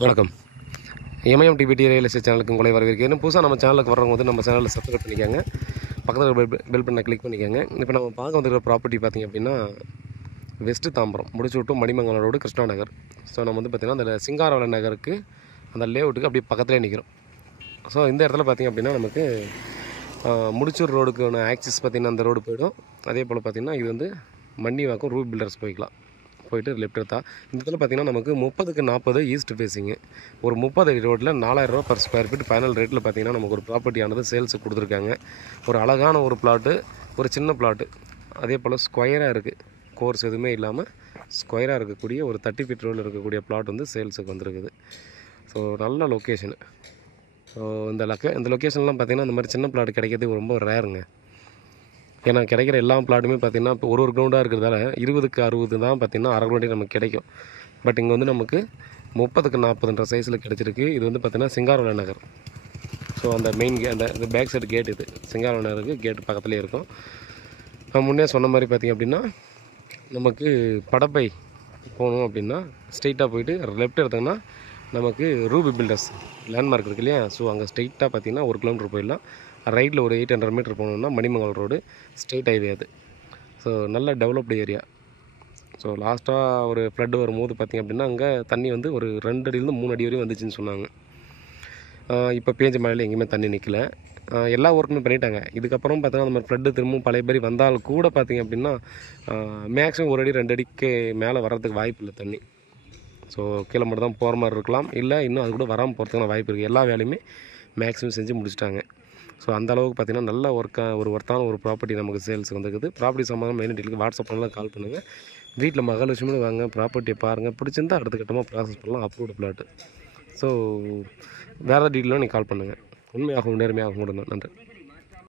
வணக்கம். MIM DBT real estate சேனலுக்கு உங்களை வரவேற்கிறேன். புதுசாக நம்ம சேனலுக்கு வர்றவங்க வந்து நம்ம சேனலில் சப்ஸ்கிரைப் பண்ணிக்கோங்க. பக்கத்தில் பெல் பண்ண கிளிக் பண்ணிக்கோங்க. இப்போ நம்ம பார்க்க வந்துருக்கிற ப்ராப்பர்ட்டி பார்த்திங்க அப்படின்னா வெஸ்ட்டு தாம்பரம் முடிச்சு விட்டு மணிமங்கலம் ரோடு கிருஷ்ணா நகர். ஸோ நம்ம வந்து பார்த்திங்கன்னா அந்த சிங்காரவேலன் நகருக்கு அந்த லேஅவுட்டுக்கு அப்படியே பக்கத்துலேயே நிற்கிறோம். ஸோ இந்த இடத்துல பார்த்திங்க அப்படின்னா நமக்கு முடிச்சூர் ரோடுக்கான ஆக்சிஸ் பார்த்திங்கன்னா அந்த ரோடு போய்டும். அதே போல் பார்த்திங்கன்னா இது வந்து மன்னிவாக்கம் ரூபி பில்டர்ஸ் போய்க்கலாம். போய்ட்டு லெஃப்ட் எடுத்தா இந்த இடத்துல பார்த்திங்கன்னா நமக்கு 30க்கு 40 ஈஸ்ட் ஃபேஸிங்கு ஒரு 30 அடி ரோட்டில் 4000 ரூபா பர் ஸ்கொயர் ஃபீட் ஃபைனல் ரேட்டில் பார்த்திங்கன்னா நமக்கு ஒரு ப்ராப்பர்ட்டியானது சேல்ஸுக்கு கொடுத்துருக்காங்க. ஒரு அழகான ஒரு பிளாட்டு, ஒரு சின்ன பிளாட்டு, அதே போல் ஸ்கொயராக இருக்குது, கோர்ஸ் எதுவுமே இல்லாமல் ஸ்கொயராக இருக்கக்கூடிய ஒரு 30 ஃபீட் ரோடில் இருக்கக்கூடிய பிளாட் வந்து சேல்ஸுக்கு வந்திருக்குது. ஸோ நல்ல லொக்கேஷனு. ஸோ இந்த லொக்கேஷன்லாம் பார்த்திங்கன்னா இந்த மாதிரி சின்ன பிளாட் கிடைக்கிறது ரொம்ப ரேருங்க. ஏன்னா கிடைக்கிற எல்லா பிளாட்டுமே பார்த்திங்கன்னா இப்போ ஒரு கிரவுண்டாக இருக்கிறதால 20க்கு 60 தான் பார்த்திங்கன்னா அரை கிரவுண்டே நமக்கு கிடைக்கும். பட் இங்கே வந்து நமக்கு 30க்கு 40ன்ற சைஸில் கிடச்சிருக்கு. இது வந்து பார்த்திங்கன்னா சிங்காரவேலன் நகர். ஸோ அந்த மெயின் அந்த பேக் சைடு கேட் இது சிங்காரவேலன் நகருக்கு கேட்டு பக்கத்துலேயே இருக்கும். நான் முன்னே சொன்ன மாதிரி பார்த்திங்க அப்படின்னா நமக்கு படப்பை போகணும் அப்படின்னா ஸ்ட்ரெயிட்டாக போயிட்டு லெஃப்ட் எடுத்தோம்னா நமக்கு ரூபி பில்டர்ஸ் லேண்ட்மார்க் இருக்கு இல்லையா. ஸோ அங்கே ஸ்ட்ரெயிட்டாக பார்த்திங்கன்னா 1 கிலோமீட்டர் போயிடலாம். ரைட்டில் ஒரு 800 மீட்டர் போகணுன்னா மணிமங்கலம் ரோடு ஸ்ட்ரெயிட் ஹைவே அது. ஸோ நல்ல டெவலப்டு ஏரியா. ஸோ லாஸ்ட்டாக ஒரு ஃப்ளட் வரும்போது பார்த்திங்க அப்படின்னா அங்கே தண்ணி வந்து ஒரு 2 அடியிலேருந்து 3 அடி வரையும் வந்துச்சுன்னு சொன்னாங்க. இப்போ பேஞ்ச மழையில் எங்கேயுமே தண்ணி நிற்கல. எல்லா ஒர்க்குமே பண்ணிட்டாங்க. இதுக்கப்புறம் பார்த்தீங்கன்னா அந்த மாதிரி ஃப்ளட்டு திரும்பவும் பழைய மாதிரி வந்தால் கூட பார்த்திங்க அப்படின்னா மேக்ஸிமம் 1 அடி 2 அடிக்கு மேலே வர்றதுக்கு வாய்ப்பு இல்லை தண்ணி. ஸோ கீழே மட்டும் தான் போகிற மாதிரி இருக்கலாம், இல்லை இன்னும் அது கூட வராமல் போகிறதுக்கான வாய்ப்பு இருக்குது. எல்லா வேலையுமே மேக்ஸிமம் செஞ்சு முடிச்சிட்டாங்க. ஸோ அந்தளவுக்கு பார்த்திங்கன்னா நல்ல ஒர்த்தான ஒரு ப்ராப்பர்ட்டி நமக்கு சேல்ஸ் வந்துருக்குது. ப்ராப்பர்ட்டி சம்மந்தமாக மெயின் டீட்டெயிலுக்கு வாட்ஸ்அப் பண்ணலாம், கால் பண்ணுங்கள். வீட்டில் மகாலட்சுமின்னு வாங்க, ப்ராப்பர்ட்டியை பாருங்கள், பிடிச்சிருந்தால் அடுத்த கட்டமாக ப்ராசஸ் பண்ணலாம், அப்ரூவ்டு பிளாட்டு. ஸோ வேறு டீட்டெயிலும் நீங்கள் கால் பண்ணுங்கள். உண்மையாகவும் நேர்மையாகவும் கொடுங்க. நன்றி.